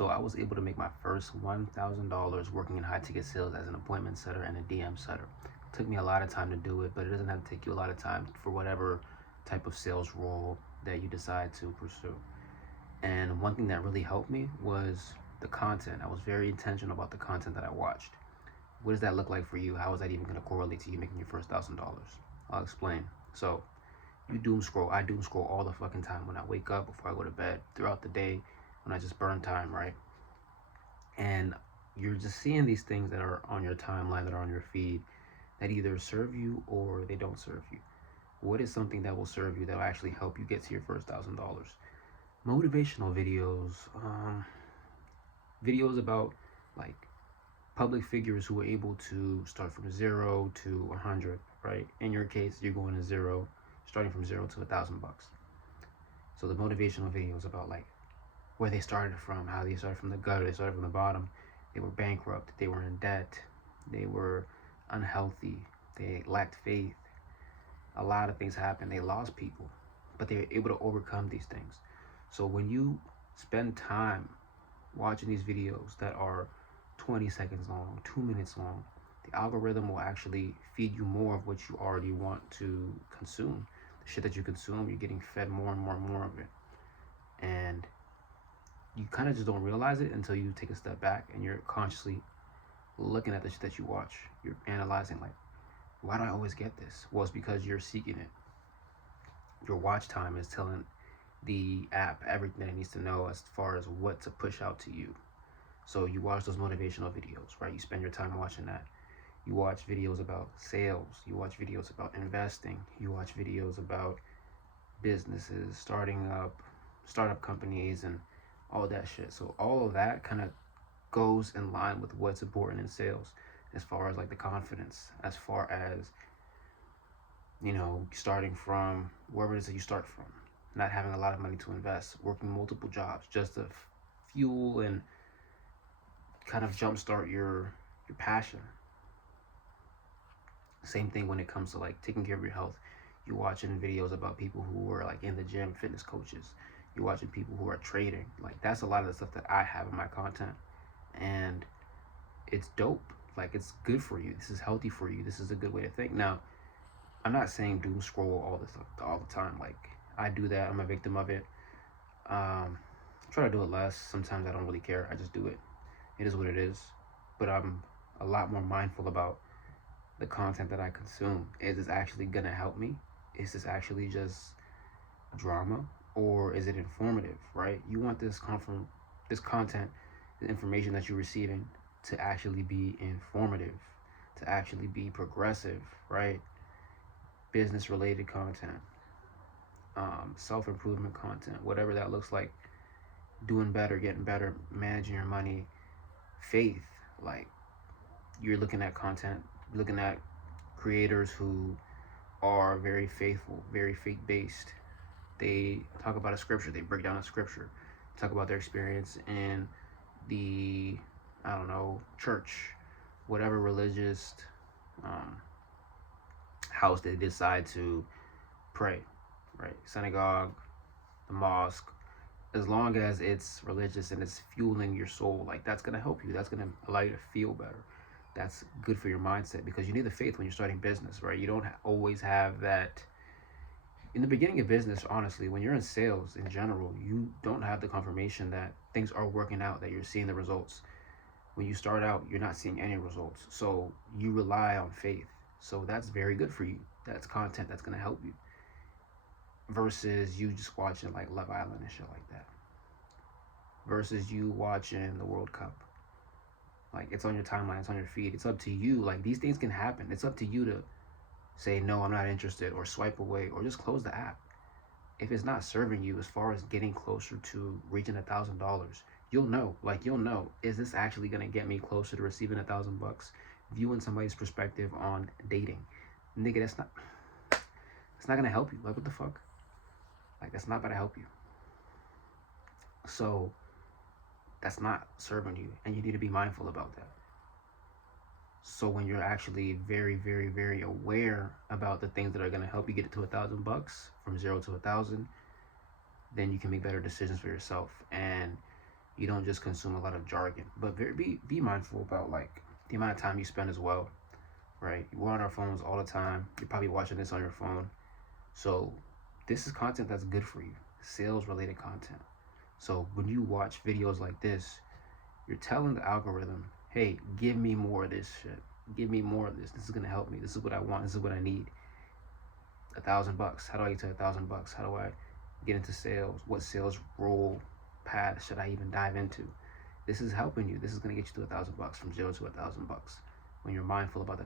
So I was able to make my first $1,000 working in high ticket sales as an appointment setter and a DM setter. It took me a lot of time to do it, but it doesn't have to take you a lot of time for whatever type of sales role that you decide to pursue. And one thing that really helped me was the content. I was very intentional about the content that I watched. What does that look like for you? How is that even going to correlate to you making your first $1,000? I'll explain. So, you doom scroll. I doom scroll all the fucking time when I wake up, before I go to bed, throughout the day, when I just burn time, right? And you're just seeing these things that are on your timeline, that are on your feed, that either serve you or they don't serve you. What is something that will serve you, that will actually help you get to your first $1,000? Motivational videos, videos about like public figures who were able to start from 0 to 100, right? In your case, you're going to zero, starting from 0 to $1,000. So the motivational videos about like where they started from, how they started from the gutter, they started from the bottom, they were bankrupt, they were in debt, they were unhealthy, they lacked faith. A lot of things happened. They lost people, but they were able to overcome these things. So when you spend time watching these videos that are 20 seconds long, 2 minutes long, the algorithm will actually feed you more of what you already want to consume. The shit that you consume, you're getting fed more and more and more of it. And you kind of just don't realize it until you take a step back and you're consciously looking at the shit that you watch. You're analyzing, like, why do I always get this? Well, it's because you're seeking it. Your watch time is telling the app everything it needs to know as far as what to push out to you. So you watch those motivational videos, right? You spend your time watching that. You watch videos about sales. You watch videos about investing. You watch videos about businesses, startup companies, and all that shit. So all of that kind of goes in line with what's important in sales, as far as like the confidence, as far as, you know, starting from wherever it is that you start from, not having a lot of money to invest, working multiple jobs just to fuel and kind of jumpstart your passion. Same thing when it comes to like taking care of your health. You're watching videos about people who are like in the gym, fitness coaches. You're watching people who are trading. Like that's a lot of the stuff that I have in my content, and it's dope. Like it's good for you. This is healthy for you. This is a good way to think. Now, I'm not saying doom scroll all the time. Like I do that. I'm a victim of it. Try to do it less. Sometimes I don't really care. I just do it. It is what it is. But I'm a lot more mindful about the content that I consume. Is this actually gonna help me? Is this actually just drama, or is it informative? Right? You want this content, the information that you're receiving, to actually be informative, to actually be progressive, right? Business related content, self improvement content, whatever that looks like. Doing better, getting better, managing your money, faith. Like you're looking at content, looking at creators who are very faithful, very faith based. They talk about a scripture, they break down a scripture, talk about their experience in the, I don't know, church, whatever religious um, house they decide to pray, right? Synagogue, the mosque, as long as it's religious and it's fueling your soul, like that's gonna help you. That's gonna allow you to feel better. That's good for your mindset, because you need the faith when you're starting business, right? You don't always have that in the beginning of business. Honestly, when you're in sales in general, you don't have the confirmation that things are working out, that you're seeing the results. When you start out, you're not seeing any results, so you rely on faith. So that's very good for you. That's content that's gonna help you, versus you just watching like Love Island and shit like that, versus you watching the World Cup. Like it's on your timeline, it's on your feed. It's up to you. Like these things can happen. It's up to you to say no, I'm not interested, or swipe away, or just close the app. If it's not serving you as far as getting closer to reaching $1,000, you'll know. Like you'll know, is this actually gonna get me closer to receiving $1,000? Viewing somebody's perspective on dating, nigga, that's not. It's not gonna help you. Like what the fuck? Like that's not gonna help you. So that's not serving you, and you need to be mindful about that. So when you're actually very, very, very aware about the things that are going to help you get it to $1,000, from 0 to 1,000, then you can make better decisions for yourself. And You don't just consume a lot of jargon, but be mindful about like the amount of time you spend as well, right? We're on our phones all the time. You're probably watching this on your phone. So this is content that's good for you, sales related content. So when you watch videos like this, you're telling the algorithm, hey, give me more of this shit. Give me more of this. This is gonna help me. This is what I want. This is what I need. $1,000. How do I get to $1,000? How do I get into sales? What sales role path should I even dive into? This is helping you. This is gonna get you to $1,000 from 0 to $1,000 when you're mindful about the